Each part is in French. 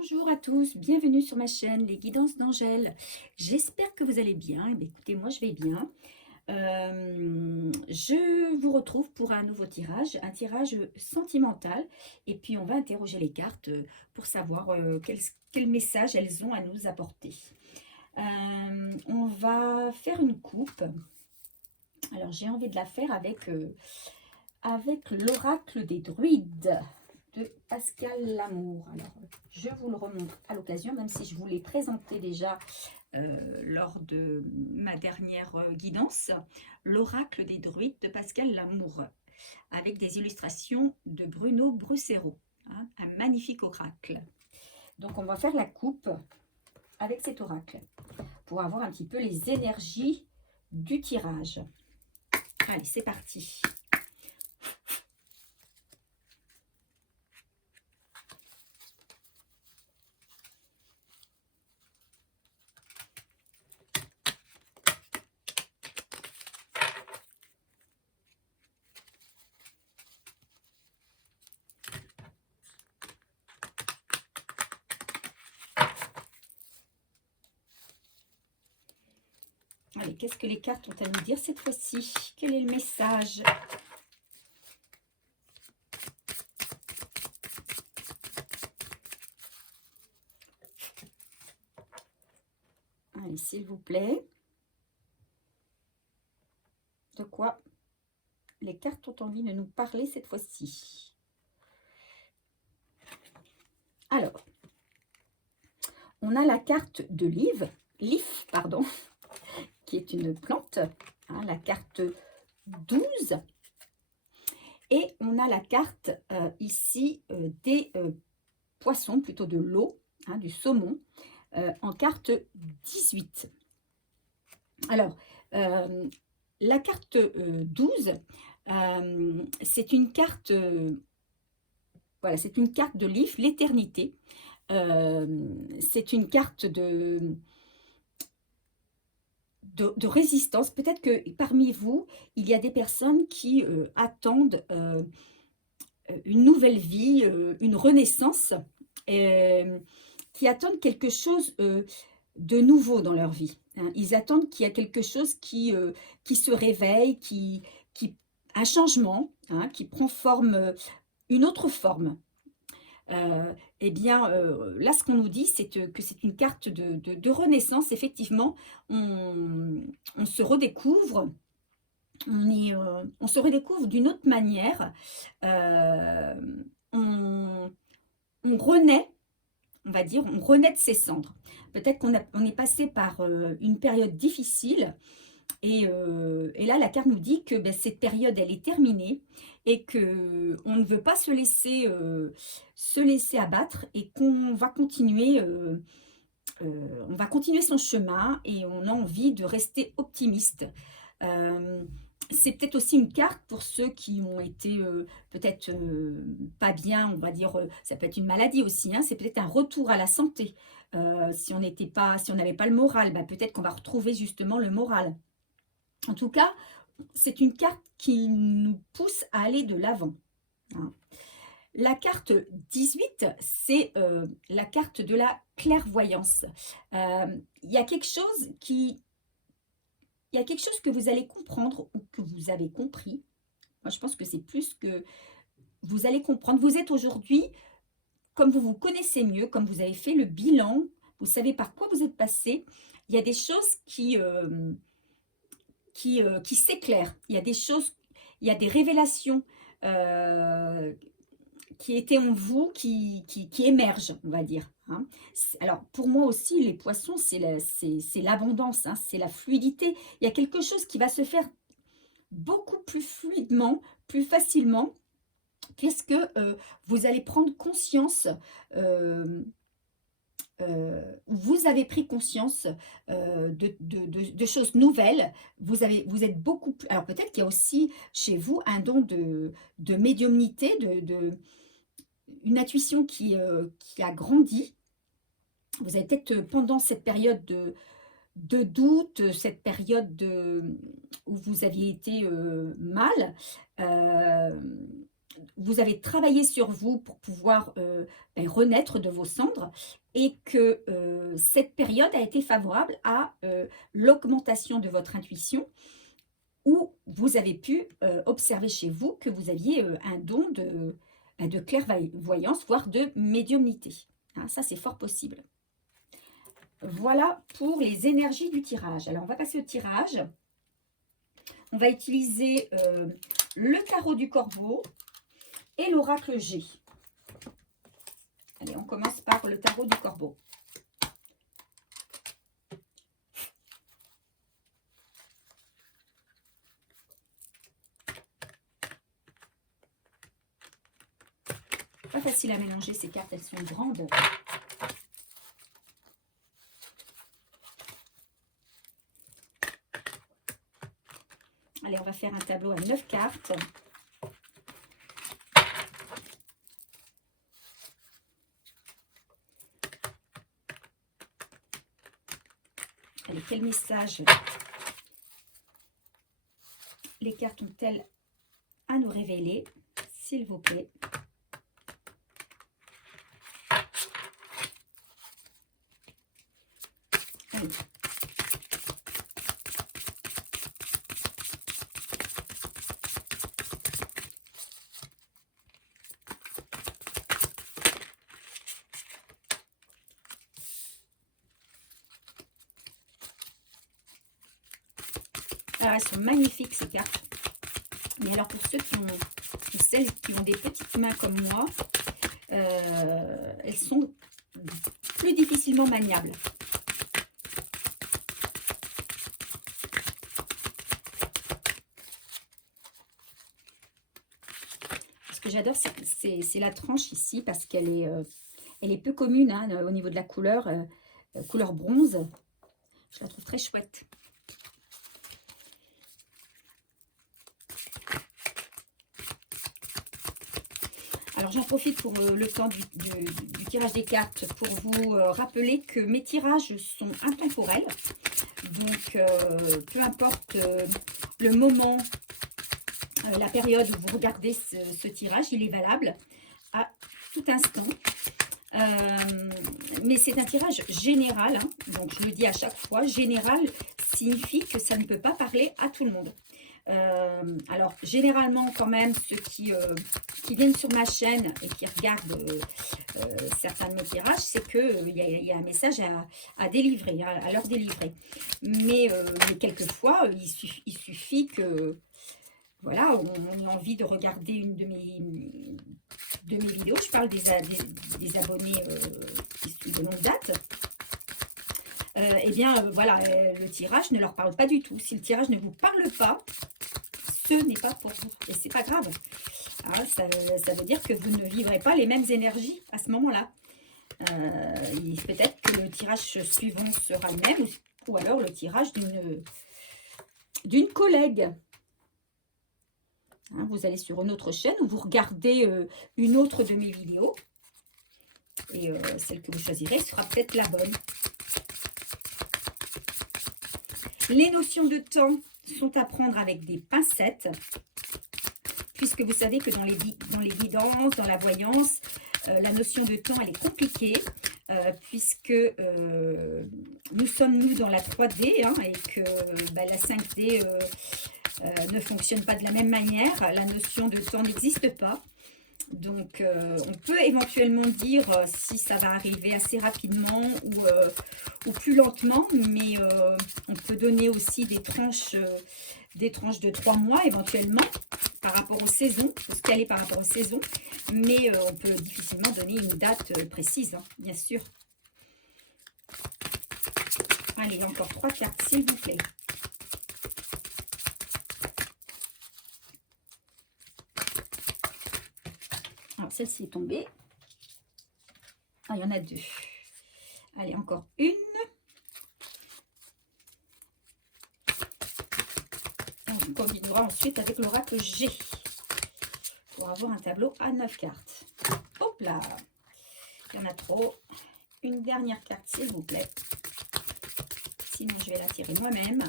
Bonjour à tous, bienvenue sur ma chaîne Les Guidances d'Angèle. J'espère que vous allez bien. Eh bien, écoutez, moi je vais bien. Je vous retrouve pour un nouveau tirage, un tirage sentimental. Et puis on va interroger les cartes pour savoir quel message elles ont à nous apporter. On va faire une coupe. Alors j'ai envie de la faire avec l'oracle des druides de Pascal Lamour. Alors, je vous le remontre à l'occasion, même si je vous l'ai présenté déjà lors de ma dernière guidance. L'oracle des druides de Pascal Lamour, avec des illustrations de Bruno Brussero. Hein, un magnifique oracle. Donc, on va faire la coupe avec cet oracle pour avoir un petit peu les énergies du tirage. Allez, c'est parti. Allez, qu'est-ce que les cartes ont à nous dire cette fois-ci? Quel est le message? Allez, s'il vous plaît. De quoi les cartes ont envie de nous parler cette fois-ci? Alors, on a la carte de l'if, pardon, qui est une plante, hein, la carte 12. Et on a la carte ici des poissons, plutôt de l'eau, hein, du saumon, en carte 18. Alors, la carte 12, c'est une carte, voilà, c'est une carte de l'if, l'éternité. C'est une carte de résistance. Peut-être que parmi vous, il y a des personnes qui attendent une nouvelle vie, une renaissance, qui attendent quelque chose de nouveau dans leur vie. Hein. Ils attendent qu'il y a quelque chose qui se réveille, un changement, hein, qui prend forme, une autre forme. Eh bien, là, ce qu'on nous dit, c'est que c'est une carte de renaissance. Effectivement, on se redécouvre, on se redécouvre d'une autre manière. On, on renaît, on va dire, on renaît de ses cendres. Peut-être on est passé par une période difficile. Et là, la carte nous dit que ben, cette période, elle est terminée et que on ne veut pas se laisser abattre et qu'on va on va continuer son chemin et on a envie de rester optimiste. Euh, c'est peut-être aussi une carte pour ceux qui ont été peut-être pas bien, on va dire, ça peut être une maladie aussi, hein, c'est peut-être un retour à la santé. Si on n'avait pas le moral, ben, peut-être qu'on va retrouver justement le moral. En tout cas, c'est une carte qui nous pousse à aller de l'avant. Hein. La carte 18, c'est la carte de la clairvoyance. Il y a quelque chose que vous allez comprendre ou que vous avez compris. Moi, je pense que c'est plus que vous allez comprendre. Vous êtes aujourd'hui, comme vous vous connaissez mieux, comme vous avez fait le bilan, vous savez par quoi vous êtes passé. Il y a des choses qui s'éclairent. Il y a des choses, il y a des révélations qui étaient en vous, qui émergent, on va dire. Hein. Alors, pour moi aussi, les poissons, c'est l'abondance, hein, c'est la fluidité. Il y a quelque chose qui va se faire beaucoup plus fluidement, plus facilement, puisque vous allez prendre conscience vous avez pris conscience de choses nouvelles, vous êtes beaucoup plus... Alors peut-être qu'il y a aussi chez vous un don de médiumnité, une intuition qui a grandi. Vous avez peut-être pendant cette période de doute, cette période où vous aviez été mal, vous avez travaillé sur vous pour pouvoir renaître de vos cendres et que cette période a été favorable à l'augmentation de votre intuition où vous avez pu observer chez vous que vous aviez un don de clairvoyance, voire de médiumnité. Hein, ça, c'est fort possible. Voilà pour les énergies du tirage. Alors, on va passer au tirage. On va utiliser le tarot du corbeau et l'oracle G. Allez, on commence par le tarot du corbeau. Pas facile à mélanger ces cartes, elles sont grandes. Allez, on va faire un tableau à 9 cartes. Allez, quel message les cartes ont-elles à nous révéler, s'il vous plaît? Allez. Alors, elles sont magnifiques, ces cartes. Mais alors, pour ceux qui ont, celles qui ont des petites mains comme moi, elles sont plus difficilement maniables. Ce que j'adore, c'est la tranche ici, parce qu'elle est, elle est peu commune hein, au niveau de la couleur, couleur bronze. Je la trouve très chouette. Alors j'en profite pour le temps du tirage des cartes pour vous rappeler que mes tirages sont intemporels. Donc peu importe le moment, la période où vous regardez ce tirage, il est valable à tout instant. Mais c'est un tirage général, hein, donc je le dis à chaque fois, général signifie que ça ne peut pas parler à tout le monde. Alors, généralement, quand même, ceux qui viennent sur ma chaîne et qui regardent certains de mes tirages, c'est qu'il y a un message à délivrer, à leur délivrer. Mais quelquefois, il suffit que, voilà, on ait envie de regarder une de mes vidéos. Je parle des abonnés qui sont de longue date. Eh bien, voilà, le tirage ne leur parle pas du tout. Si le tirage ne vous parle pas, ce n'est pas pour vous. Et c'est pas grave. Hein, ça veut dire que vous ne vivrez pas les mêmes énergies à ce moment-là. Peut-être que le tirage suivant sera le même, ou alors le tirage d'une collègue. Hein, vous allez sur une autre chaîne où vous regardez une autre de mes vidéos. Et celle que vous choisirez sera peut-être la bonne. Les notions de temps sont à prendre avec des pincettes, puisque vous savez que dans les guidances, dans la voyance, la notion de temps, elle est compliquée, puisque nous sommes, nous, dans la 3D, hein, et que la 5D ne fonctionne pas de la même manière. La notion de temps n'existe pas. Donc, on peut éventuellement dire si ça va arriver assez rapidement ou plus lentement, mais on peut donner aussi des tranches de 3 mois éventuellement par rapport aux saisons, parce qu'elle est par rapport aux saisons, mais on peut difficilement donner une date précise, hein, bien sûr. Allez, encore 3 cartes, s'il vous plaît. Alors, celle-ci est tombée. Ah, il y en a 2. Allez, encore une. On continuera ensuite avec l'oracle G pour avoir un tableau à 9 cartes. Hop là, il y en a trop. Une dernière carte, s'il vous plaît. Sinon, je vais la tirer moi-même.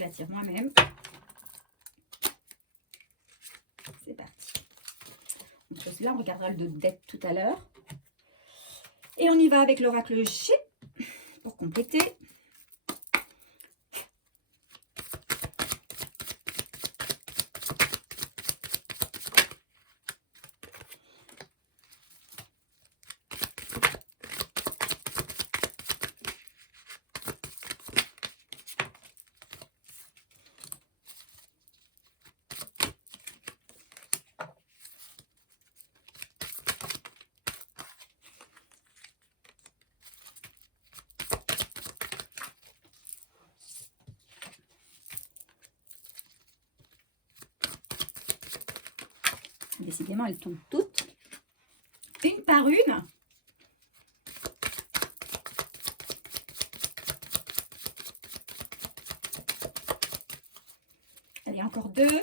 la tire moi-même. C'est parti. Donc là, on regardera le dos de dette tout à l'heure. Et on y va avec l'oracle G pour compléter. Décidément, elles tombent toutes, une par une. Allez, encore deux.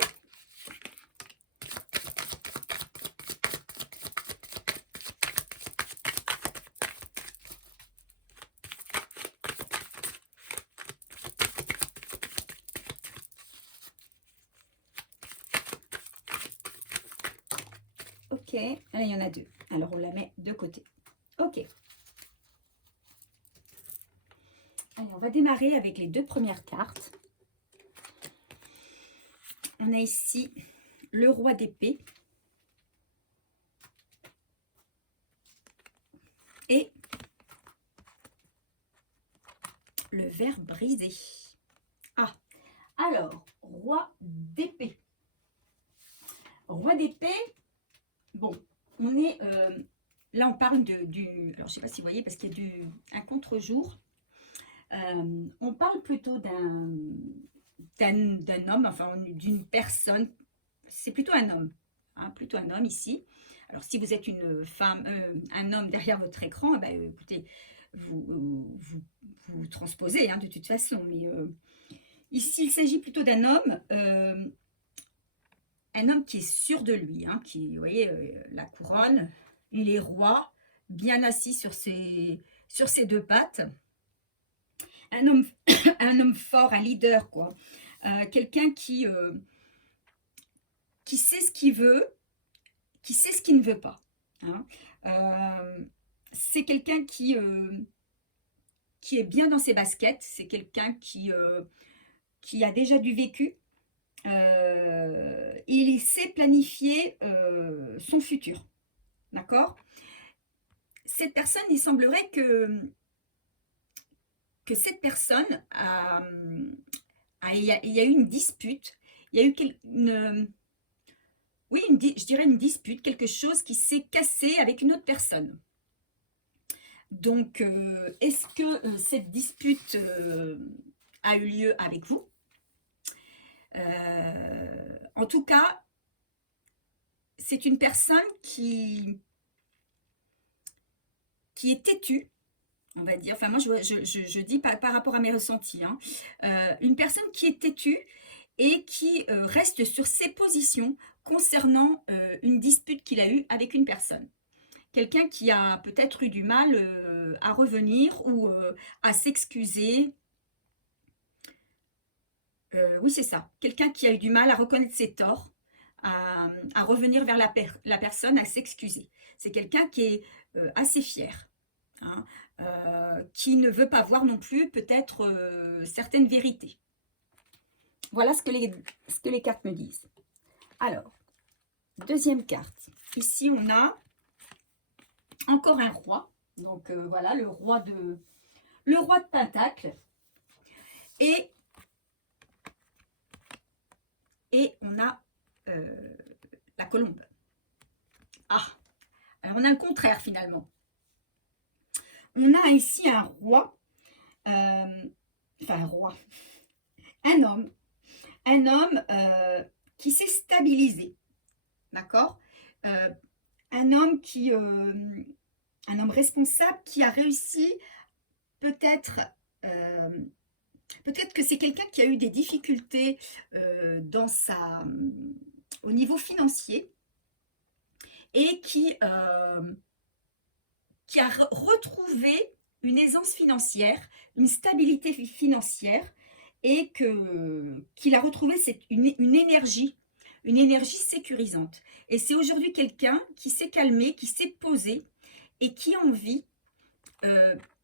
Ok, là il y en a deux. Alors on la met de côté. Ok. Allez, on va démarrer avec les deux premières cartes. On a ici le roi d'épée et le ver brisé. Ah, alors, roi d'épée. Roi d'épée, bon, on est... là, on parle du... Alors, je ne sais pas si vous voyez, parce qu'il y a un contre-jour. On parle plutôt d'un homme, enfin, d'une personne. C'est plutôt un homme, hein, plutôt un homme ici. Alors, si vous êtes une femme, un homme derrière votre écran, eh ben, écoutez, vous transposez, hein, de toute façon. Mais ici, il s'agit plutôt d'un homme qui est sûr de lui, hein, qui, vous voyez, la couronne, il est roi, bien assis sur ses deux pattes. Un homme, un homme fort, un leader, quoi. Quelqu'un qui sait ce qu'il veut, qui sait ce qu'il ne veut pas. Hein. C'est quelqu'un qui est bien dans ses baskets, c'est quelqu'un qui a déjà du vécu. Il sait planifier son futur. D'accord? Cette personne, il semblerait que cette personne il y a eu une dispute, il y a eu je dirais une dispute, quelque chose qui s'est cassé avec une autre personne. Donc, est-ce que cette dispute a eu lieu avec vous? En tout cas, c'est une personne qui est têtue, on va dire. Enfin, moi, je dis par rapport à mes ressentis. Hein. Une personne qui est têtue et qui reste sur ses positions concernant une dispute qu'il a eue avec une personne. Quelqu'un qui a peut-être eu du mal à revenir ou à s'excuser. Oui, c'est ça. Quelqu'un qui a eu du mal à reconnaître ses torts, à revenir vers la personne, à s'excuser. C'est quelqu'un qui est assez fier, hein, qui ne veut pas voir non plus peut-être certaines vérités. Voilà ce que les cartes me disent. Alors, deuxième carte. Ici, on a encore un roi. Donc, voilà, le roi de Pentacle. Et on a la colombe. Ah, alors on a le contraire finalement. On a ici un roi, enfin un roi, un homme qui s'est stabilisé, d'accord, un homme un homme responsable qui a réussi peut-être que c'est quelqu'un qui a eu des difficultés au niveau financier et qui a retrouvé une aisance financière, une stabilité financière et qu'il a retrouvé une énergie sécurisante. Et c'est aujourd'hui quelqu'un qui s'est calmé, qui s'est posé et qui a envie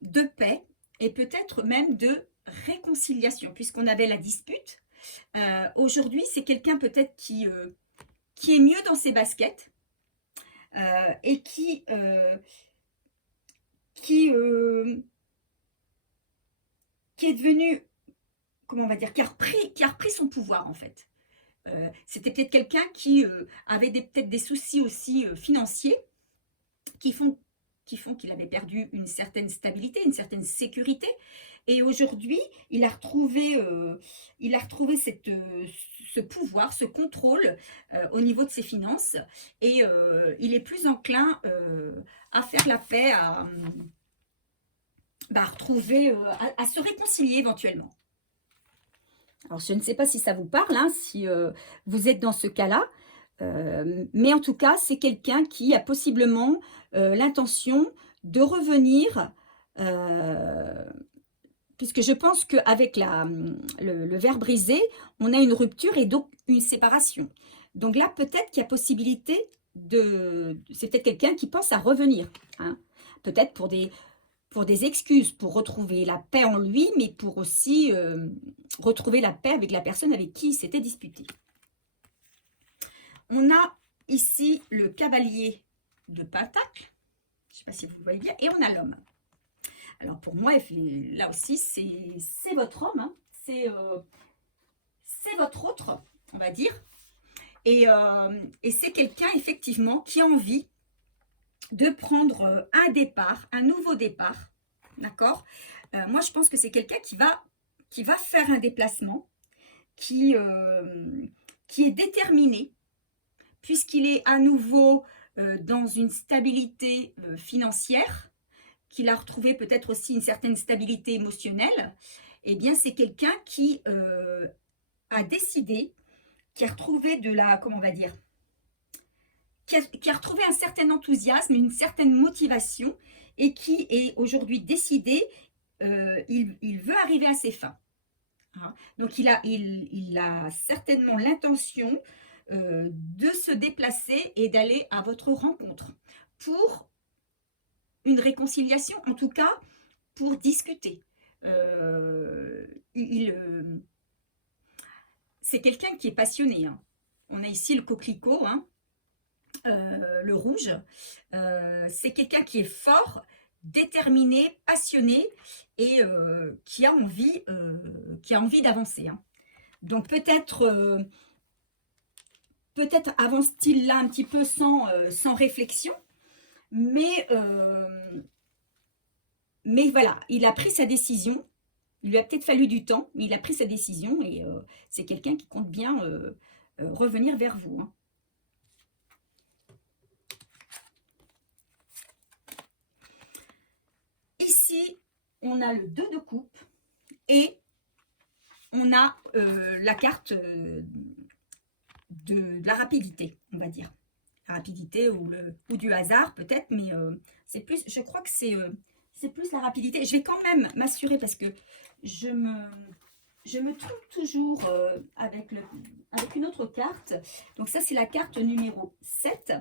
de paix et peut-être même de réconciliation, puisqu'on avait la dispute. Aujourd'hui, c'est quelqu'un peut-être qui est mieux dans ses baskets et qui est devenu, comment on va dire, qui a repris son pouvoir en fait. C'était peut-être quelqu'un qui avait peut-être des soucis aussi financiers qui font qu'il avait perdu une certaine stabilité, une certaine sécurité. Et aujourd'hui, il a retrouvé ce pouvoir, ce contrôle au niveau de ses finances. Et il est plus enclin à faire la paix, à retrouver, à se réconcilier éventuellement. Alors, je ne sais pas si ça vous parle, hein, si vous êtes dans ce cas-là. Mais en tout cas, c'est quelqu'un qui a possiblement l'intention de revenir, puisque je pense qu'avec le verre brisé, on a une rupture et donc une séparation. Donc là, peut-être qu'il y a possibilité c'est peut-être quelqu'un qui pense à revenir, hein, peut-être pour des excuses, pour retrouver la paix en lui, mais pour aussi retrouver la paix avec la personne avec qui il s'était disputé. On a ici le cavalier de Pentacle, je ne sais pas si vous le voyez bien, et on a l'homme. Alors pour moi, là aussi, c'est votre homme, hein, c'est votre autre, on va dire. Et c'est quelqu'un, effectivement, qui a envie de prendre un départ, un nouveau départ, d'accord. Moi, je pense que c'est quelqu'un qui va faire un déplacement, qui est déterminé, puisqu'il est à nouveau dans une stabilité financière, qu'il a retrouvé peut-être aussi une certaine stabilité émotionnelle. Eh bien, c'est quelqu'un qui a décidé, qui a retrouvé comment on va dire, qui a retrouvé un certain enthousiasme, une certaine motivation, et qui est aujourd'hui décidé, il veut arriver à ses fins. Hein. Donc, il a certainement l'intention de se déplacer et d'aller à votre rencontre pour une réconciliation, en tout cas pour discuter. C'est quelqu'un qui est passionné. Hein. On a ici le coquelicot, hein, le rouge. C'est quelqu'un qui est fort, déterminé, passionné et qui a envie d'avancer. Hein. Donc peut-être avance-t-il là un petit peu sans réflexion, mais voilà, il a pris sa décision. Il lui a peut-être fallu du temps, mais il a pris sa décision et c'est quelqu'un qui compte bien revenir vers vous. Hein. Ici, on a le 2 de coupe et on a la carte de la rapidité, on va dire. La rapidité ou du hasard peut-être, mais c'est plus, je crois que c'est plus la rapidité. Je vais quand même m'assurer parce que je me trompe toujours avec une autre carte. Donc ça, c'est la carte numéro 7.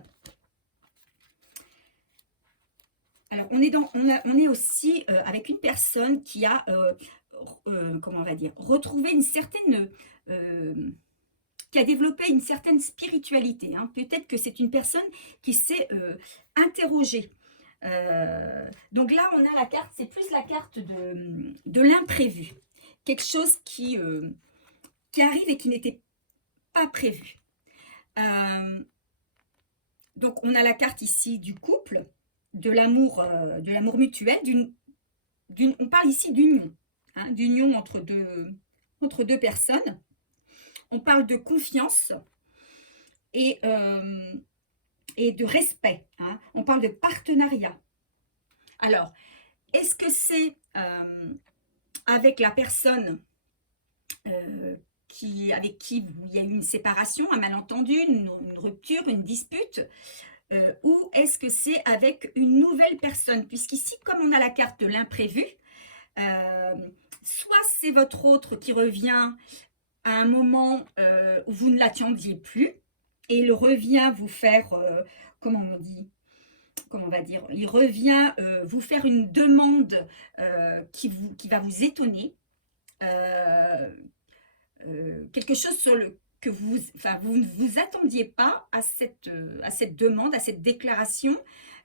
Alors, on est aussi avec une personne qui a, comment on va dire, retrouvé une certaine... qui a développé une certaine spiritualité. Hein. Peut-être que c'est une personne qui s'est interrogée. Donc là, on a la carte, c'est plus la carte de l'imprévu. Quelque chose qui arrive et qui n'était pas prévu. Donc, on a la carte ici du couple, de l'amour mutuel, on parle ici d'union, hein, d'union entre deux personnes. On parle de confiance et de respect. Hein. On parle de partenariat. Alors, est-ce que c'est avec la personne avec qui il y a eu une séparation, un malentendu, une rupture, une dispute, ou est-ce que c'est avec une nouvelle personne? Puisqu'ici, comme on a la carte de l'imprévu, soit c'est votre autre qui revient à un moment où vous ne l'attendiez plus, et il revient vous faire, comment on dit, comment on va dire, il revient vous faire une demande qui va vous étonner, quelque chose sur le que vous, enfin, vous ne vous attendiez pas à cette demande, à cette déclaration,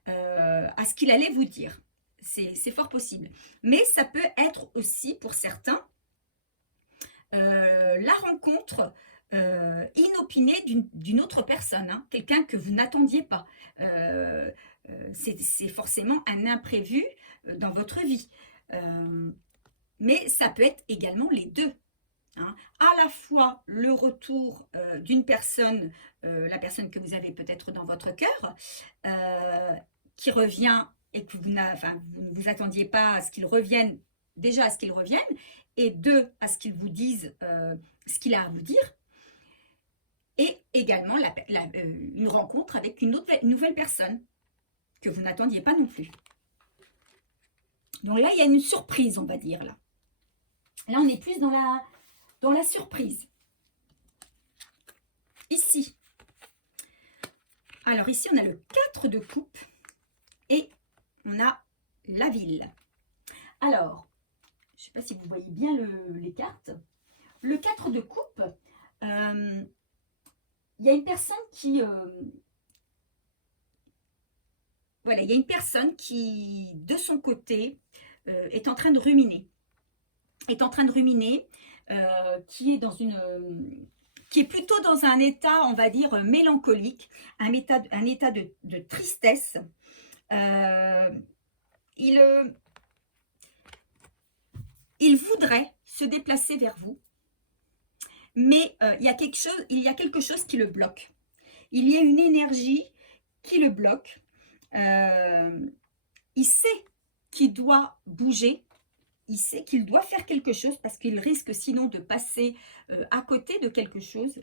à ce qu'il allait vous dire. C'est fort possible. Mais ça peut être aussi, pour certains, la rencontre inopinée d'une autre personne, hein, quelqu'un que vous n'attendiez pas. C'est forcément un imprévu dans votre vie. Mais ça peut être également les deux. Hein. À la fois le retour d'une personne, la personne que vous avez peut-être dans votre cœur, qui revient et que vous ne vous attendiez pas à ce qu'il revienne, déjà à ce qu'il revienne, et deux, à ce qu'il vous dise ce qu'il a à vous dire, et également une rencontre avec une nouvelle personne que vous n'attendiez pas non plus. Donc là, il y a une surprise, on va dire. Là, on est plus dans la surprise. Ici. Alors ici, on a le 4 de coupe et on a la ville. Alors, je ne sais pas si vous voyez bien les cartes. Le 4 de coupe, il y a une personne qui... voilà, il y a une personne qui, de son côté, est en train de ruminer. Qui est dans qui est plutôt dans un état, on va dire, mélancolique, un état de tristesse. Il voudrait se déplacer vers vous, mais il y a quelque chose qui le bloque. Il y a une énergie qui le bloque. Il sait qu'il doit bouger, il sait qu'il doit faire quelque chose parce qu'il risque sinon de passer à côté de quelque chose.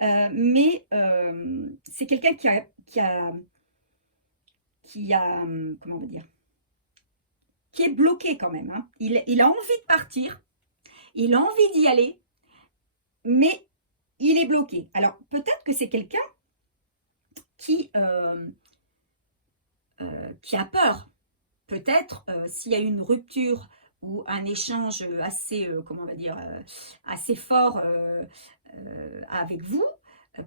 Mais c'est quelqu'un comment on va dire, qui est bloqué quand même. Hein. Il a envie de partir, il a envie d'y aller, mais il est bloqué. Alors peut-être que c'est quelqu'un qui a peur. Peut-être s'il y a une rupture ou un échange assez, comment on va dire, assez fort avec vous,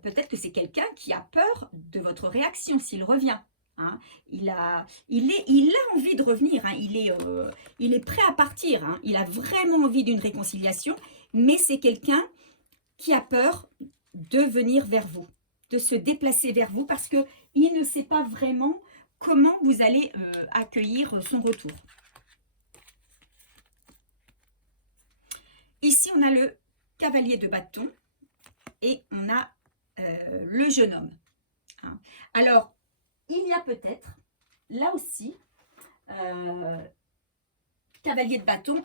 peut-être que c'est quelqu'un qui a peur de votre réaction s'il revient. Hein. Il a envie de revenir, hein. Il est prêt à partir, hein. Il a vraiment envie d'une réconciliation, mais c'est quelqu'un qui a peur de venir vers vous, de se déplacer vers vous, parce qu'il ne sait pas vraiment comment vous allez accueillir son retour. Ici, on a le cavalier de bâton et on a le jeune homme. Hein. Alors, il y a peut-être, là aussi, cavalier de bâton,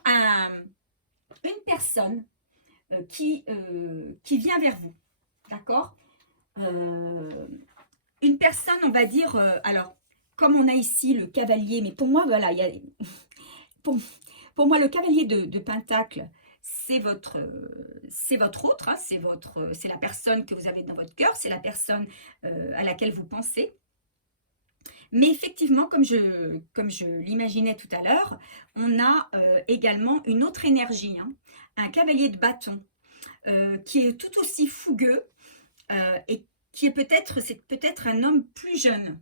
une personne qui vient vers vous. D'accord, une personne, on va dire, alors, comme on a ici le cavalier, mais pour moi, voilà, pour moi, le cavalier de Pentacle, c'est votre autre, hein, c'est la personne que vous avez dans votre cœur, c'est la personne à laquelle vous pensez. Mais effectivement, comme je l'imaginais tout à l'heure, on a également une autre énergie, hein, un cavalier de bâton qui est tout aussi fougueux et qui c'est peut-être un homme plus jeune.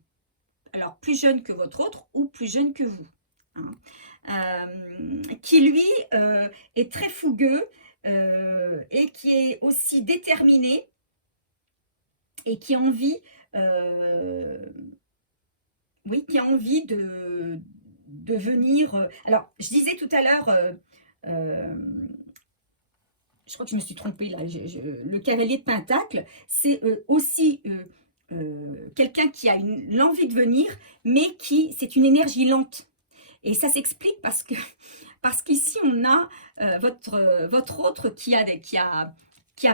Alors, plus jeune que votre autre ou plus jeune que vous. Hein. Qui, lui, est très fougueux et qui est aussi déterminé et qui a envie, oui, qui a envie de venir. Alors, je disais tout à l'heure, je crois que je me suis trompée là, le cavalier de Pentacle, c'est aussi quelqu'un qui a l'envie de venir, mais c'est une énergie lente. Et ça s'explique parce qu'ici, on a votre autre qui a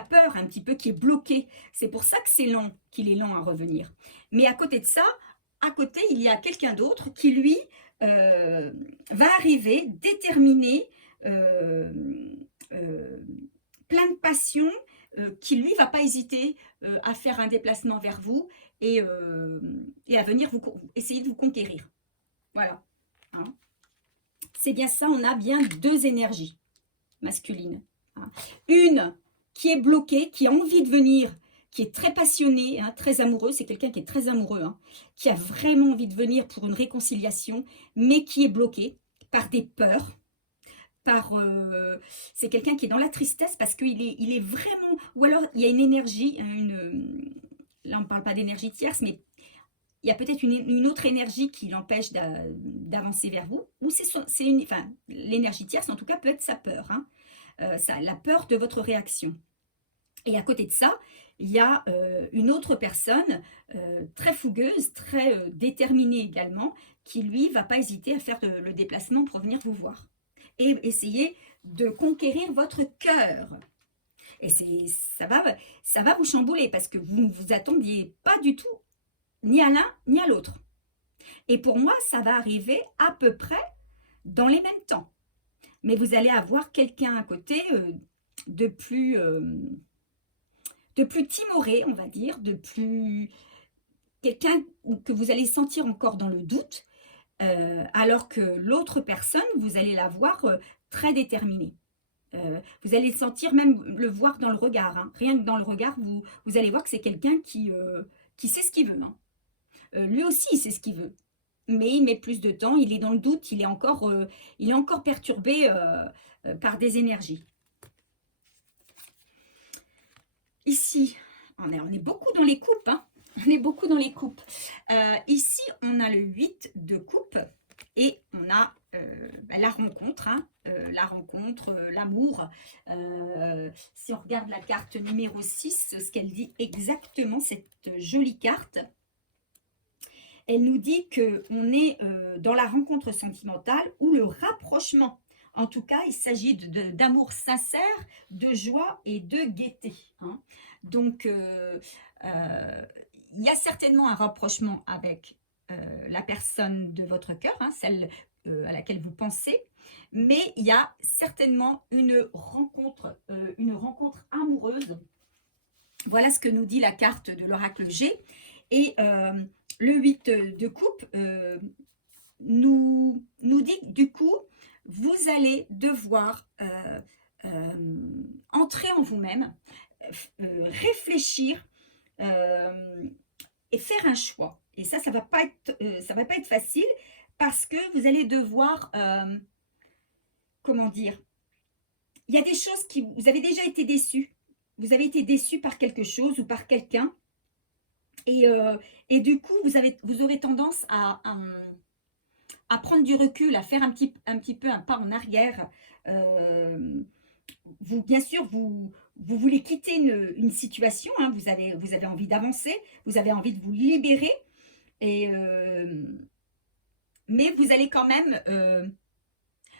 peur un petit peu, qui est bloqué. C'est pour ça que c'est lent, qu'il est lent à revenir. Mais à côté de ça, il y a quelqu'un d'autre qui, lui, va arriver déterminé euh, euh, plein de passion, qui lui va pas hésiter à faire un déplacement vers vous et à venir essayer de vous conquérir. Voilà. Hein. C'est bien ça, on a bien deux énergies masculines. Hein. Une qui est bloquée, qui a envie de venir, qui est très passionnée, hein, très amoureux, c'est quelqu'un qui est très amoureux, hein, qui a vraiment envie de venir pour une réconciliation, mais qui est bloqué par des peurs, c'est quelqu'un qui est dans la tristesse parce il est vraiment, ou alors il y a une énergie, là on ne parle pas d'énergie tierce, mais il y a peut-être une autre énergie qui l'empêche d'avancer vers vous, ou enfin, l'énergie tierce en tout cas peut être sa peur, hein, la peur de votre réaction. Et à côté de ça, il y a une autre personne très fougueuse, très déterminée également, qui lui va pas hésiter à faire le déplacement pour venir vous voir et essayer de conquérir votre cœur. Et ça va vous chambouler parce que vous ne vous attendiez pas du tout ni à l'un ni à l'autre. Et pour moi, ça va arriver à peu près dans les mêmes temps. Mais vous allez avoir quelqu'un à côté de plus timoré, on va dire, quelqu'un que vous allez sentir encore dans le doute, alors que l'autre personne, vous allez la voir très déterminée. Vous allez sentir, même le voir dans le regard. Hein. Rien que dans le regard, vous allez voir que c'est quelqu'un qui sait ce qu'il veut. Hein. Lui aussi, il sait ce qu'il veut. Mais il met plus de temps, il est dans le doute, il est encore perturbé par des énergies. Ici, on est beaucoup dans les coupes. Hein. On est beaucoup dans les coupes. Ici, on a le 8 de coupe et on a la rencontre, hein, l'amour. Si on regarde la carte numéro 6, ce qu'elle dit exactement, cette jolie carte, elle nous dit qu'on est dans la rencontre sentimentale ou le rapprochement. En tout cas, il s'agit d'amour sincère, de joie et de gaieté. Hein. Donc, il y a certainement un rapprochement avec la personne de votre cœur, hein, celle à laquelle vous pensez, mais il y a certainement une rencontre amoureuse. Voilà ce que nous dit la carte de l'oracle G. Et le 8 de coupe nous dit du coup, vous allez devoir entrer en vous-même, réfléchir et faire un choix. Et ça va pas être facile parce que vous allez devoir, comment dire, il y a des choses vous avez déjà été déçus. Vous avez été déçu par quelque chose ou par quelqu'un. Et du coup, vous aurez tendance à prendre du recul, à faire un petit peu un pas en arrière. Bien sûr, vous voulez quitter une situation, hein, vous avez envie d'avancer, vous avez envie de vous libérer, mais vous allez quand même,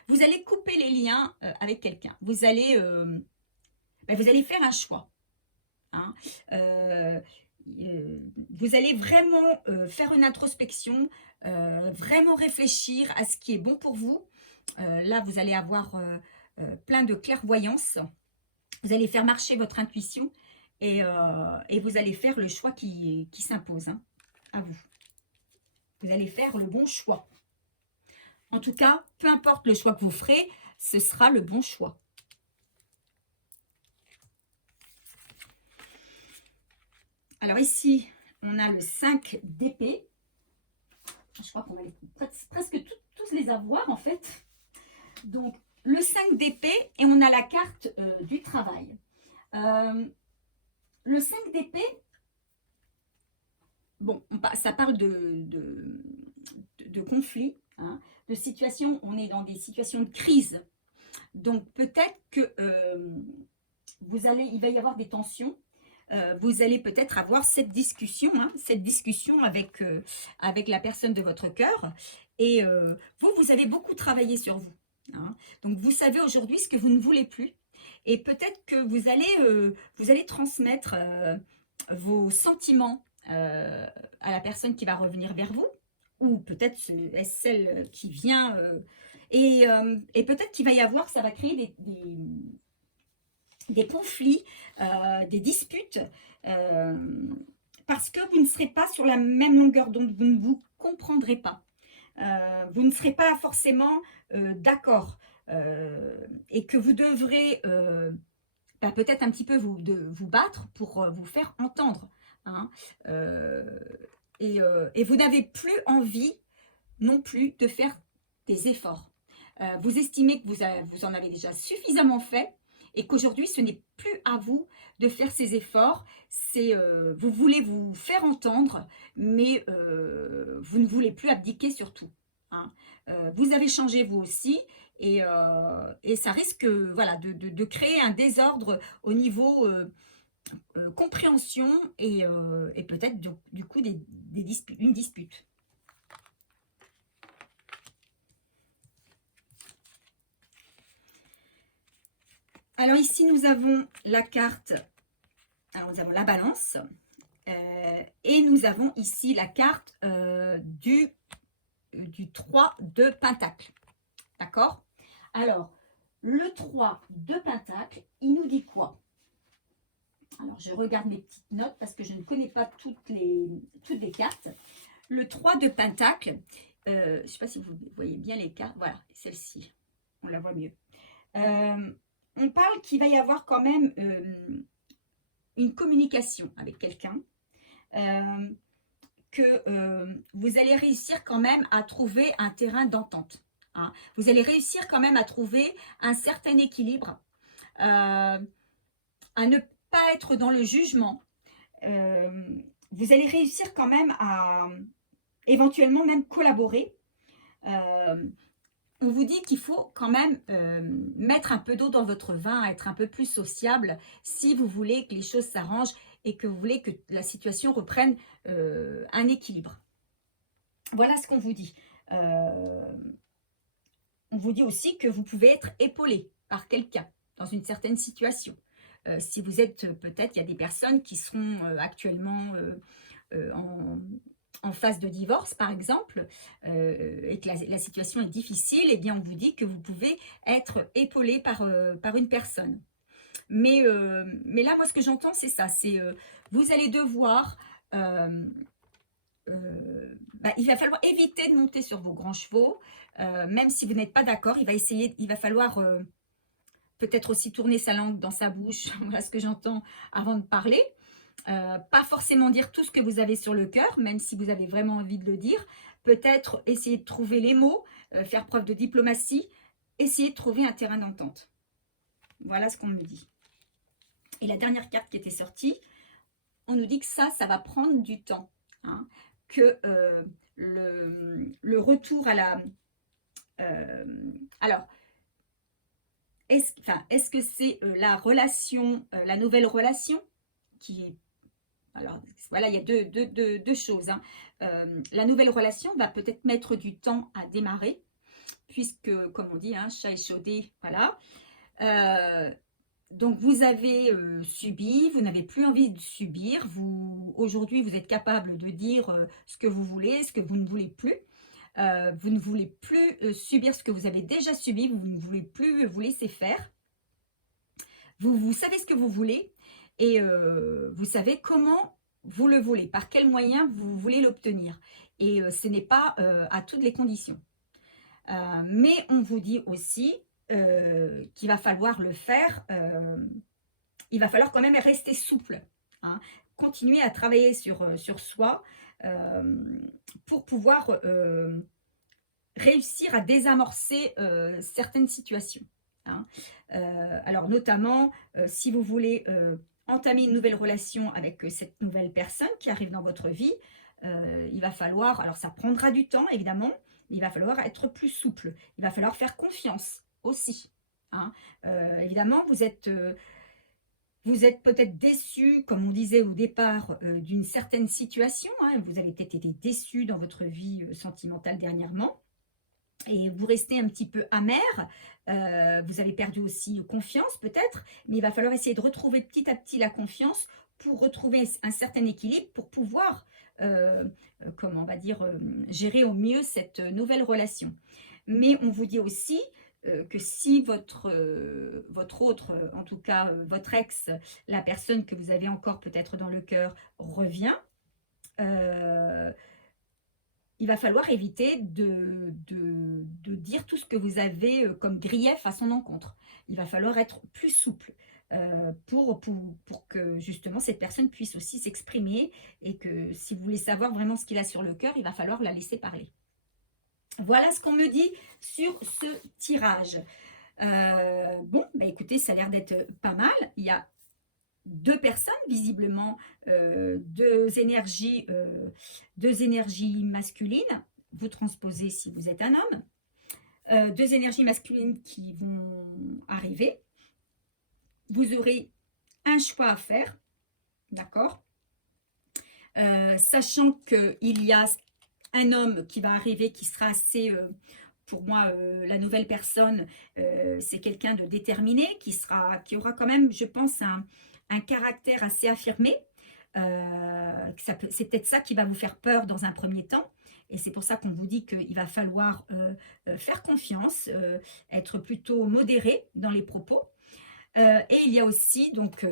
vous allez couper les liens avec quelqu'un. Vous allez faire un choix. Hein. Vous allez vraiment faire une introspection, vraiment réfléchir à ce qui est bon pour vous. Là, vous allez avoir plein de clairvoyance. Vous allez faire marcher votre intuition et vous allez faire le choix qui s'impose, hein, à vous. Vous allez faire le bon choix. En tout cas, peu importe le choix que vous ferez, ce sera le bon choix. Alors ici, on a le 5 d'épée. Je crois qu'on va presque tous les avoir en fait. Donc, le 5 d'épée et on a la carte du travail. Le 5 d'épée, bon, ça parle de conflit, hein, de situation. On est dans des situations de crise. Donc, peut-être que il va y avoir des tensions. Vous allez peut-être avoir cette discussion avec la personne de votre cœur. Et vous avez beaucoup travaillé sur vous. Hein. Donc, vous savez aujourd'hui ce que vous ne voulez plus. Et peut-être que vous allez transmettre vos sentiments à la personne qui va revenir vers vous. Ou peut-être celle qui vient Et peut-être qu'il va y avoir, ça va créer des conflits, des disputes, parce que vous ne serez pas sur la même longueur d'onde, vous ne vous comprendrez pas. Vous ne serez pas forcément d'accord, et que vous devrez peut-être un petit peu vous battre pour vous faire entendre, hein. Euh, et vous n'avez plus envie non plus de faire des efforts. Vous estimez que vous en avez déjà suffisamment fait et qu'aujourd'hui, ce n'est plus à vous de faire ces efforts. Vous voulez vous faire entendre, mais vous ne voulez plus abdiquer surtout, hein. Vous avez changé vous aussi, et ça risque, voilà, de créer un désordre au niveau compréhension, et peut-être du coup une dispute. Alors ici, nous avons la carte, alors nous avons la balance, et nous avons ici la carte du 3 de Pentacle. D'accord? Alors, le 3 de Pentacle, il nous dit quoi? Alors, je regarde mes petites notes parce que je ne connais pas toutes les cartes. Le 3 de Pentacle, je ne sais pas si vous voyez bien les cartes. Voilà, celle-ci, on la voit mieux. On parle qu'il va y avoir quand même une communication avec quelqu'un, que vous allez réussir quand même à trouver un terrain d'entente, hein. Vous allez réussir quand même à trouver un certain équilibre, à ne pas être dans le jugement. Vous allez réussir quand même à éventuellement même collaborer. On vous dit qu'il faut quand même mettre un peu d'eau dans votre vin, être un peu plus sociable si vous voulez que les choses s'arrangent et que vous voulez que la situation reprenne un équilibre. Voilà ce qu'on vous dit. On vous dit aussi que vous pouvez être épaulé par quelqu'un dans une certaine situation. Si vous êtes peut-être, il y a des personnes qui seront actuellement en phase de divorce, par exemple, et que la situation est difficile, eh bien, on vous dit que vous pouvez être épaulé par une personne. Mais là, moi, ce que j'entends, c'est ça. C'est vous allez devoir... il va falloir éviter de monter sur vos grands chevaux, même si vous n'êtes pas d'accord. Il va falloir peut-être aussi tourner sa langue dans sa bouche, voilà ce que j'entends avant de parler. Pas forcément dire tout ce que vous avez sur le cœur, même si vous avez vraiment envie de le dire. Peut-être essayer de trouver les mots, faire preuve de diplomatie, essayer de trouver un terrain d'entente. Voilà ce qu'on me dit. Et la dernière carte qui était sortie, on nous dit que ça va prendre du temps, hein, que le retour à la... alors, est-ce que c'est la relation, la nouvelle relation qui est... Alors, voilà, il y a deux choses, hein. La nouvelle relation va peut-être mettre du temps à démarrer, puisque, comme on dit, hein, chat échaudé, voilà. Donc, vous avez subi, vous n'avez plus envie de subir. Aujourd'hui, vous êtes capable de dire ce que vous voulez, ce que vous ne voulez plus. Vous ne voulez plus subir ce que vous avez déjà subi, vous ne voulez plus vous laisser faire. Vous savez ce que vous voulez, et vous savez comment vous le voulez, par quels moyens vous voulez l'obtenir. Et ce n'est pas à toutes les conditions. Mais on vous dit aussi qu'il va falloir le faire, il va falloir quand même rester souple, hein. Continuer à travailler sur soi pour pouvoir réussir à désamorcer certaines situations, hein. Alors notamment, si vous voulez entamer une nouvelle relation avec cette nouvelle personne qui arrive dans votre vie, il va falloir, alors ça prendra du temps évidemment, mais il va falloir être plus souple, il va falloir faire confiance aussi, hein. Évidemment, vous êtes peut-être déçu, comme on disait au départ, d'une certaine situation, hein. Vous avez peut-être été déçu dans votre vie sentimentale dernièrement, et vous restez un petit peu amer. Vous avez perdu aussi confiance peut-être, mais il va falloir essayer de retrouver petit à petit la confiance pour retrouver un certain équilibre, pour pouvoir, comment on va dire, gérer au mieux cette nouvelle relation. mais on vous dit aussi que si votre autre, en tout cas votre ex, la personne que vous avez encore peut-être dans le cœur, revient, euh, il va falloir éviter de dire tout ce que vous avez comme grief à son encontre. Il va falloir être plus souple pour que justement cette personne puisse aussi s'exprimer et que si vous voulez savoir vraiment ce qu'il a sur le cœur, il va falloir la laisser parler. Voilà ce qu'on me dit sur ce tirage. Bon, bah écoutez, ça a l'air d'être pas mal. Il y a deux personnes, visiblement, deux énergies masculines. Vous transposez si vous êtes un homme. Deux énergies masculines qui vont arriver. Vous aurez un choix à faire, d'accord, sachant qu'il y a un homme qui va arriver qui sera assez, pour moi, la nouvelle personne, c'est quelqu'un de déterminé, qui aura quand même, je pense, un caractère assez affirmé. C'est peut-être ça qui va vous faire peur dans un premier temps. Et c'est pour ça qu'on vous dit qu'il va falloir faire confiance, être plutôt modéré dans les propos. Et il y a aussi donc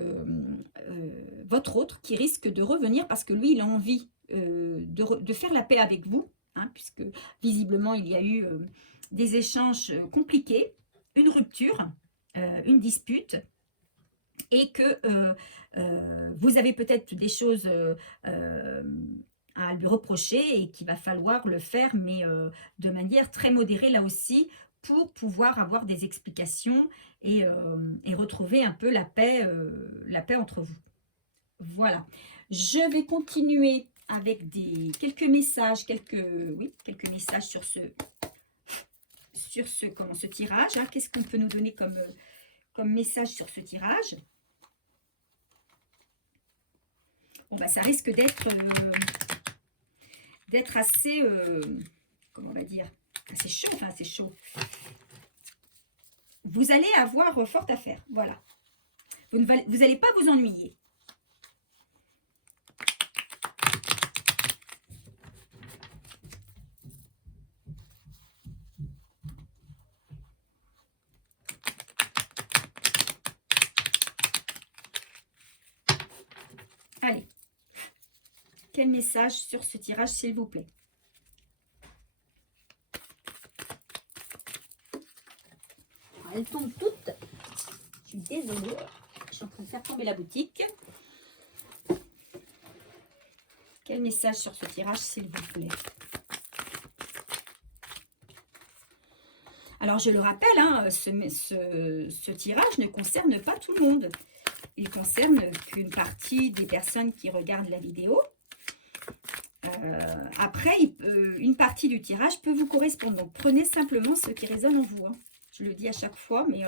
votre autre qui risque de revenir parce que lui, il a envie de faire la paix avec vous, hein, puisque visiblement, il y a eu des échanges compliqués, une rupture, une dispute, et que vous avez peut-être des choses à lui reprocher et qu'il va falloir le faire, mais de manière très modérée là aussi, pour pouvoir avoir des explications et retrouver un peu la paix entre vous. Voilà. Je vais continuer avec quelques messages, quelques messages sur ce tirage. Hein. Qu'est-ce qu'on peut nous donner comme message sur ce tirage? Bon, bah, ça risque d'être assez, comment on va dire, assez chaud, enfin assez chaud. Vous allez avoir fort à faire, voilà. Vous n'allez pas vous ennuyer. Allez. Quel message sur ce tirage, s'il vous plaît? Elles tombent toutes. Je suis désolée. Je suis en train de faire tomber la boutique. Quel message sur ce tirage, s'il vous plaît? Alors, je le rappelle, hein, ce tirage ne concerne pas tout le monde. Il concerne qu'une partie des personnes qui regardent la vidéo. Après, une partie du tirage peut vous correspondre. Donc, prenez simplement ce qui résonne en vous. Hein. Je le dis à chaque fois, mais...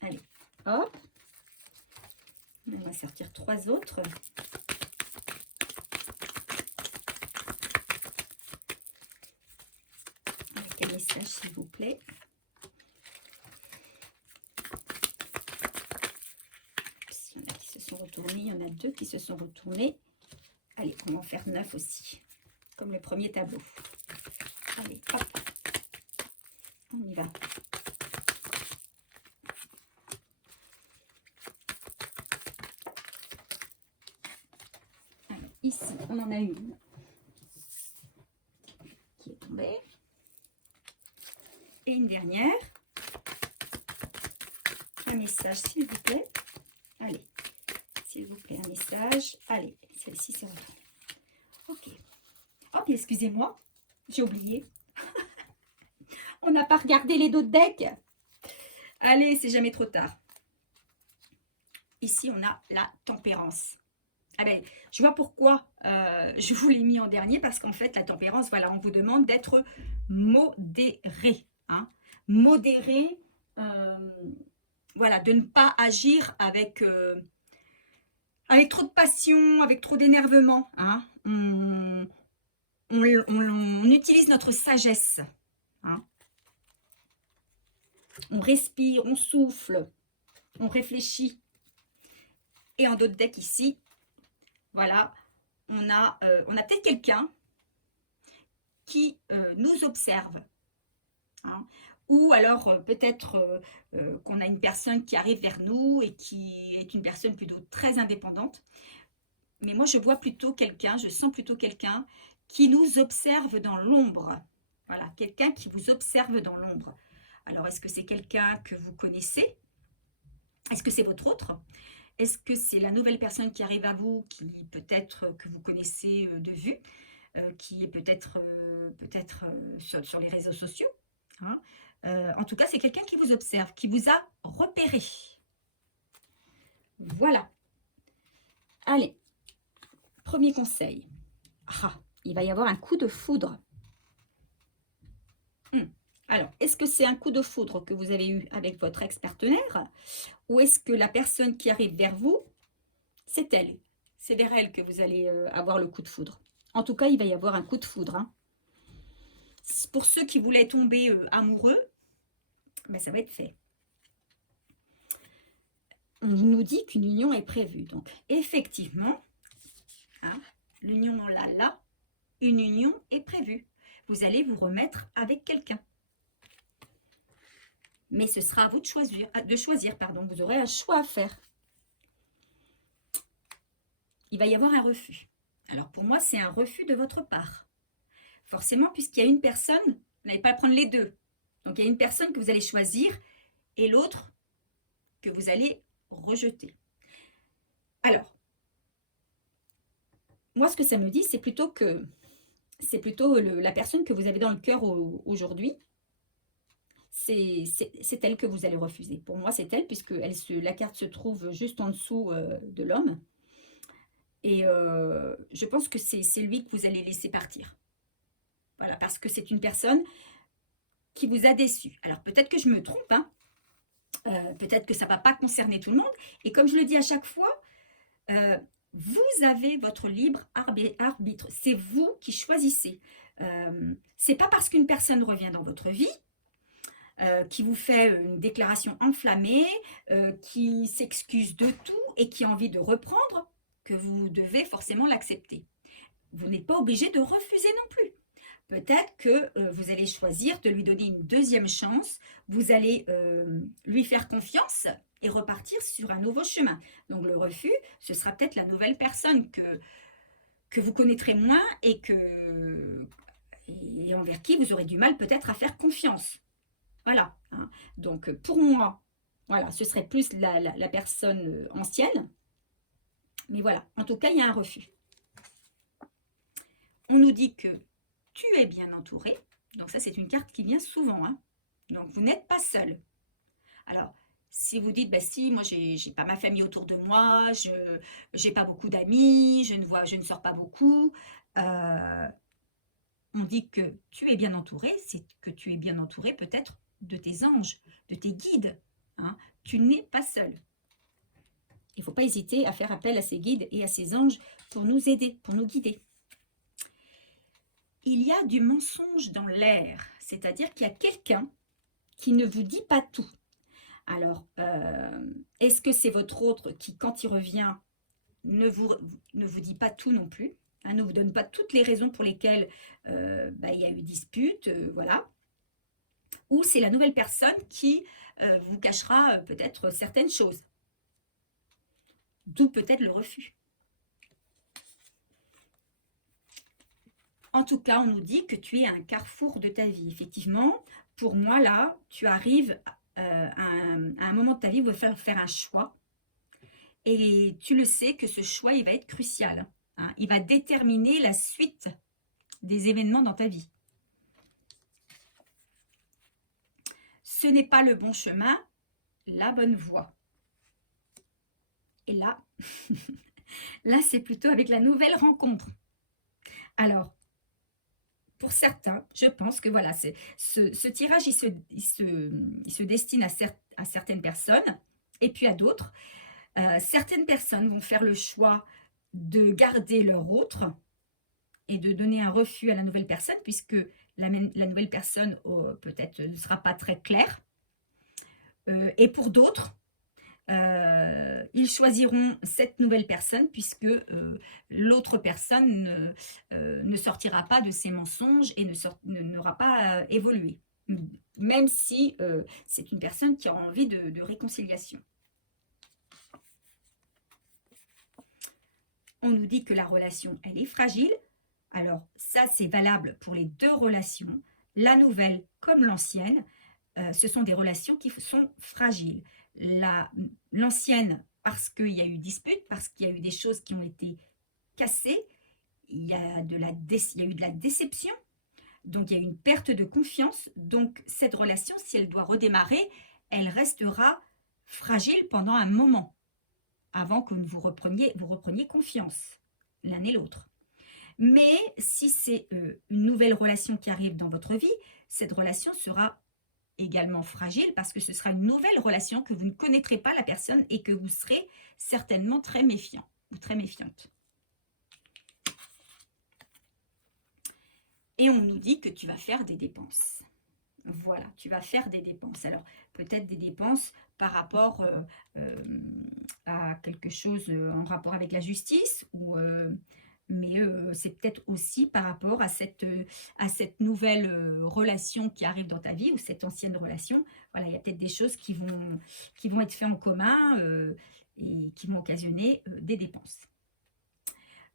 Allez, hop. On va sortir 3 autres. Avec un message, s'il vous plaît. Il y en a qui se sont retournés. Il y en a 2 qui se sont retournés. Allez, on va en faire 9 aussi. Comme le premier tableau. Allez, hop. On y va. Alors, ici, on en a une qui est tombée. Et une dernière. Un message, s'il vous plaît. Allez, s'il vous plaît, un message. Allez, celle-ci c'est retournée. Ok. Oh, bien, excusez-moi, j'ai oublié. On n'a pas regardé les dos de deck. Allez, c'est jamais trop tard. Ici, on a la tempérance. Ah ben, je vois pourquoi je vous l'ai mis en dernier, parce qu'en fait, la tempérance, voilà, on vous demande d'être modéré. Hein, modéré, voilà, de ne pas agir avec trop de passion, avec trop d'énervement. Hein, on utilise notre sagesse. Hein. On respire, on souffle, on réfléchit. Et en d'autres decks ici, voilà, on a peut-être quelqu'un qui nous observe. Hein. Ou alors peut-être qu'on a une personne qui arrive vers nous et qui est une personne plutôt très indépendante. Mais moi, je vois plutôt quelqu'un, je sens plutôt quelqu'un qui nous observe dans l'ombre. Voilà, quelqu'un qui vous observe dans l'ombre. Alors, est-ce que c'est quelqu'un que vous connaissez? Est-ce que c'est votre autre? Est-ce que c'est la nouvelle personne qui arrive à vous, qui peut-être que vous connaissez de vue, qui est peut-être sur les réseaux sociaux, hein? En tout cas, c'est quelqu'un qui vous observe, qui vous a repéré. Voilà. Allez, premier conseil. Ah, il va y avoir un coup de foudre. Alors, est-ce que c'est un coup de foudre que vous avez eu avec votre ex-partenaire? Ou est-ce que la personne qui arrive vers vous, c'est elle? C'est vers elle que vous allez avoir le coup de foudre. En tout cas, il va y avoir un coup de foudre. Hein. Pour ceux qui voulaient tomber amoureux, ben, ça va être fait. On nous dit qu'une union est prévue. Donc, effectivement, hein, l'union, on l'a là. Une union est prévue. Vous allez vous remettre avec quelqu'un. Mais ce sera à vous de choisir, pardon. Vous aurez un choix à faire. Il va y avoir un refus. Alors, pour moi, c'est un refus de votre part. Forcément, puisqu'il y a une personne, vous n'allez pas prendre les deux. Donc, il y a une personne que vous allez choisir et l'autre que vous allez rejeter. Alors, moi, ce que ça me dit, c'est plutôt la personne que vous avez dans le cœur aujourd'hui. C'est elle que vous allez refuser. Pour moi, c'est elle, puisque la carte se trouve juste en dessous de l'homme. Et je pense que c'est lui que vous allez laisser partir. Voilà, parce que c'est une personne qui vous a déçu. Alors, peut-être que je me trompe, hein. Peut-être que ça ne va pas concerner tout le monde. Et comme je le dis à chaque fois, vous avez votre libre arbitre. C'est vous qui choisissez. C'est pas parce qu'une personne revient dans votre vie, qui vous fait une déclaration enflammée, qui s'excuse de tout et qui a envie de reprendre, que vous devez forcément l'accepter. Vous n'êtes pas obligé de refuser non plus. Peut-être que vous allez choisir de lui donner une deuxième chance, vous allez lui faire confiance et repartir sur un nouveau chemin. Donc le refus, ce sera peut-être la nouvelle personne que vous connaîtrez moins et envers qui vous aurez du mal peut-être à faire confiance. Voilà. Hein. Donc pour moi, voilà, ce serait plus la personne ancienne. Mais voilà, en tout cas, il y a un refus. On nous dit que tu es bien entouré. Donc ça, c'est une carte qui vient souvent. Hein. Donc vous n'êtes pas seul. Alors, si vous dites, bah si, moi j'ai pas ma famille autour de moi, je n'ai pas beaucoup d'amis, je ne sors pas beaucoup. On dit que tu es bien entouré, c'est que tu es bien entouré peut-être de tes anges, de tes guides. Hein. Tu n'es pas seul. Il ne faut pas hésiter à faire appel à ces guides et à ces anges pour nous aider, pour nous guider. Il y a du mensonge dans l'air, c'est-à-dire qu'il y a quelqu'un qui ne vous dit pas tout. Alors, est-ce que c'est votre autre qui, quand il revient, ne vous dit pas tout non plus, hein, ne vous donne pas toutes les raisons pour lesquelles il y a eu dispute, voilà. Ou c'est la nouvelle personne qui vous cachera peut-être certaines choses. D'où peut-être le refus. En tout cas, on nous dit que tu es à un carrefour de ta vie. Effectivement, pour moi, là, tu arrives à un moment de ta vie où il va faire un choix. Et tu le sais que ce choix, il va être crucial. Hein. Il va déterminer la suite des événements dans ta vie. Ce n'est pas le bon chemin, la bonne voie. Et là, là c'est plutôt avec la nouvelle rencontre. Alors, pour certains, je pense que voilà, ce tirage, il se destine à certaines personnes et puis à d'autres. Certaines personnes vont faire le choix de garder leur autre et de donner un refus à la nouvelle personne puisque la nouvelle personne peut-être ne sera pas très claire. Et pour d'autres, ils choisiront cette nouvelle personne puisque l'autre personne ne sortira pas de ses mensonges et n'aura pas évolué. Même si c'est une personne qui a envie de réconciliation. On nous dit que la relation, elle est fragile. Alors ça, c'est valable pour les deux relations, la nouvelle comme l'ancienne. Ce sont des relations qui sont fragiles. L'ancienne, parce qu'il y a eu dispute, parce qu'il y a eu des choses qui ont été cassées, il y a eu de la déception, donc il y a eu une perte de confiance. Donc cette relation, si elle doit redémarrer, elle restera fragile pendant un moment, avant que vous repreniez confiance, l'un et l'autre. Mais si c'est une nouvelle relation qui arrive dans votre vie, cette relation sera également fragile parce que ce sera une nouvelle relation que vous ne connaîtrez pas la personne et que vous serez certainement très méfiant ou très méfiante. Et on nous dit que tu vas faire des dépenses. Voilà, tu vas faire des dépenses. Alors, peut-être des dépenses par rapport à quelque chose en rapport avec la justice, mais c'est peut-être aussi par rapport à cette nouvelle relation qui arrive dans ta vie ou cette ancienne relation. Voilà, il y a peut-être des choses qui vont être faites en commun et qui vont occasionner des dépenses.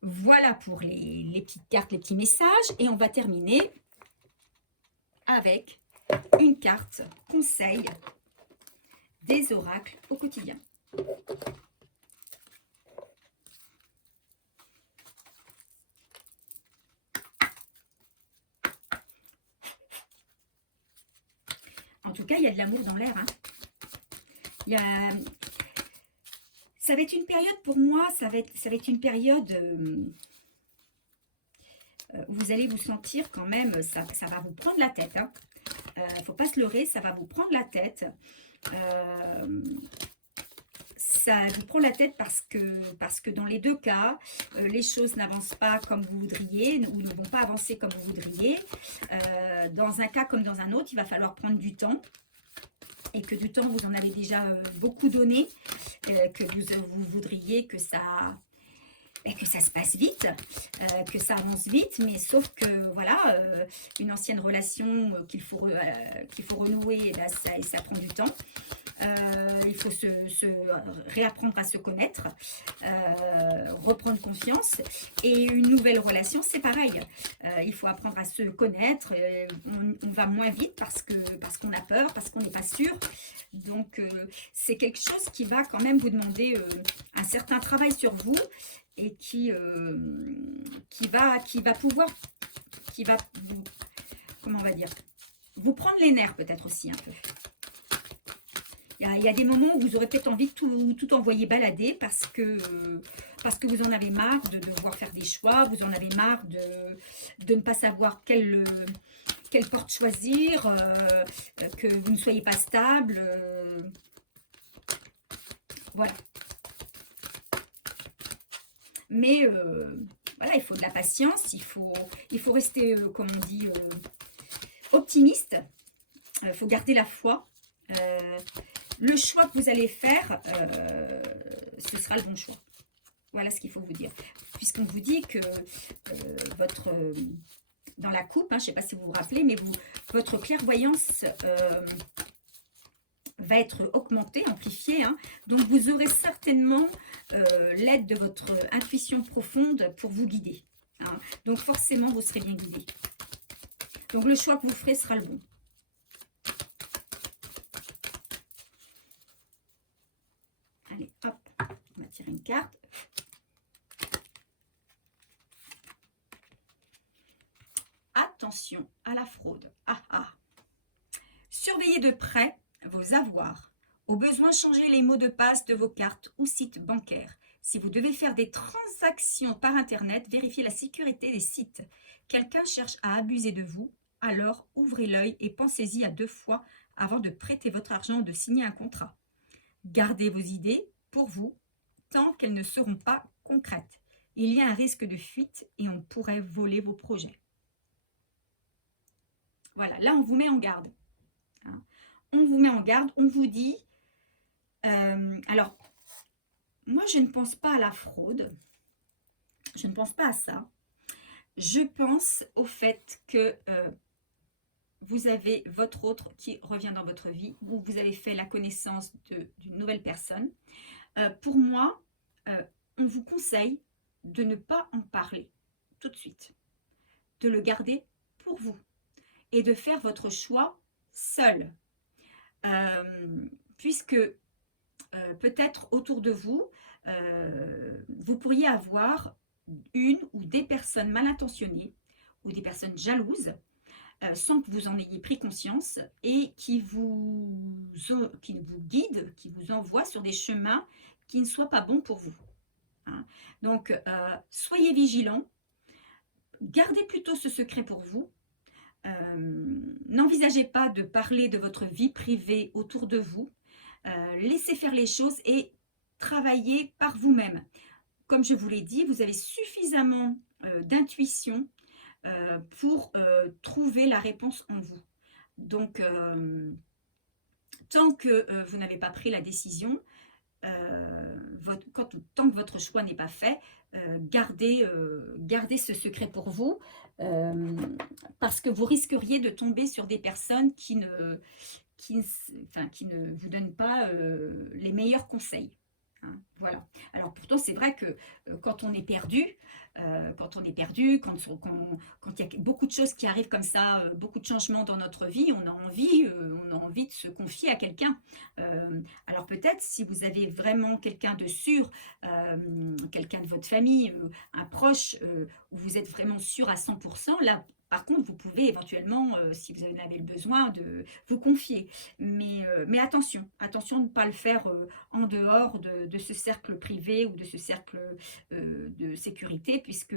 Voilà pour les petites cartes, les petits messages. Et on va terminer avec une carte conseil des oracles au quotidien. En tout cas, il y a de l'amour dans l'air. Ça va être une période pour moi, ça va être une période où vous allez vous sentir quand même, ça va vous prendre la tête. Il ne faut pas se leurrer, ça va vous prendre la tête. Ça vous prend la tête parce que dans les deux cas, les choses n'avancent pas comme vous voudriez ou ne vont pas avancer comme vous voudriez. Dans un cas comme dans un autre, il va falloir prendre du temps. Et que du temps, vous en avez déjà beaucoup donné, que vous voudriez que ça se passe vite, que ça avance vite, mais sauf que voilà, une ancienne relation qu'il faut renouer, et ben, ça prend du temps. Il faut se réapprendre à se connaître, reprendre confiance. Et une nouvelle relation, c'est pareil. Il faut apprendre à se connaître. On va moins vite parce qu'on a peur, parce qu'on n'est pas sûr. Donc, c'est quelque chose qui va quand même vous demander un certain travail sur vous et qui va pouvoir, comment on va dire, vous prendre les nerfs peut-être aussi un peu. Il y a des moments où vous aurez peut-être envie de tout envoyer balader parce que vous en avez marre de devoir faire des choix, vous en avez marre de ne pas savoir quelle porte choisir, que vous ne soyez pas stable. Voilà. Mais voilà, il faut de la patience, il faut rester, comme on dit, optimiste. Il faut garder la foi. Le choix que vous allez faire, ce sera le bon choix. Voilà ce qu'il faut vous dire. Puisqu'on vous dit que dans la coupe, je ne sais pas si vous vous rappelez, mais votre clairvoyance va être augmentée, amplifiée. Donc, vous aurez certainement l'aide de votre intuition profonde pour vous guider. Donc, forcément, vous serez bien guidé. Donc, le choix que vous ferez sera le bon. Allez, hop, on va tirer une carte. Attention à la fraude. Surveillez de près vos avoirs. Au besoin, changez les mots de passe de vos cartes ou sites bancaires. Si vous devez faire des transactions par Internet, vérifiez la sécurité des sites. Quelqu'un cherche à abuser de vous, alors ouvrez l'œil et pensez-y à 2 fois avant de prêter votre argent ou de signer un contrat. Gardez vos idées pour vous tant qu'elles ne seront pas concrètes. Il y a un risque de fuite et on pourrait voler vos projets. Voilà, là on vous met en garde. on vous met en garde, on vous dit, alors, moi je ne pense pas à la fraude, je ne pense pas à ça. Je pense au fait que vous avez votre autre qui revient dans votre vie, ou vous avez fait la connaissance d'une nouvelle personne. Pour moi, on vous conseille de ne pas en parler tout de suite, de le garder pour vous et de faire votre choix seul. Puisque peut-être autour de vous, vous pourriez avoir une ou des personnes mal intentionnées ou des personnes jalouses sans que vous en ayez pris conscience et qui vous guident, qui vous envoient sur des chemins qui ne soient pas bons pour vous. Hein. Donc, soyez vigilants, gardez plutôt ce secret pour vous. N'envisagez pas de parler de votre vie privée autour de vous. Laissez faire les choses et travaillez par vous-même. Comme je vous l'ai dit, vous avez suffisamment d'intuition pour trouver la réponse en vous. Donc, tant que vous n'avez pas pris la décision, tant que votre choix n'est pas fait, gardez ce secret pour vous, parce que vous risqueriez de tomber sur des personnes qui ne vous donnent pas les meilleurs conseils. Hein, voilà. Alors pourtant, c'est vrai que quand on est perdu, quand il y a beaucoup de choses qui arrivent comme ça, beaucoup de changements dans notre vie, on a envie de se confier à quelqu'un. Alors peut-être si vous avez vraiment quelqu'un de sûr, quelqu'un de votre famille, un proche, où vous êtes vraiment sûr à 100%, là, par contre, vous pouvez éventuellement, si vous en avez le besoin, de vous confier. Mais attention de ne pas le faire en dehors de ce cercle privé ou de ce cercle de sécurité, puisque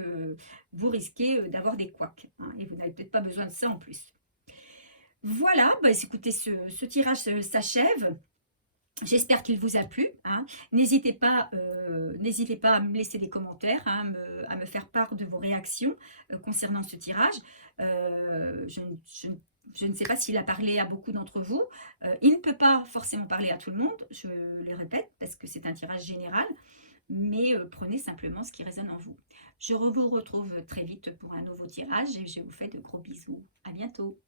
vous risquez d'avoir des couacs. Hein, et vous n'avez peut-être pas besoin de ça en plus. Voilà, bah, écoutez, ce tirage s'achève. J'espère qu'il vous a plu. Hein. N'hésitez pas à me laisser des commentaires, hein, à me faire part de vos réactions concernant ce tirage. Je ne sais pas s'il a parlé à beaucoup d'entre vous. Il ne peut pas forcément parler à tout le monde, je le répète, parce que c'est un tirage général. Mais prenez simplement ce qui résonne en vous. Je vous retrouve très vite pour un nouveau tirage et je vous fais de gros bisous. À bientôt.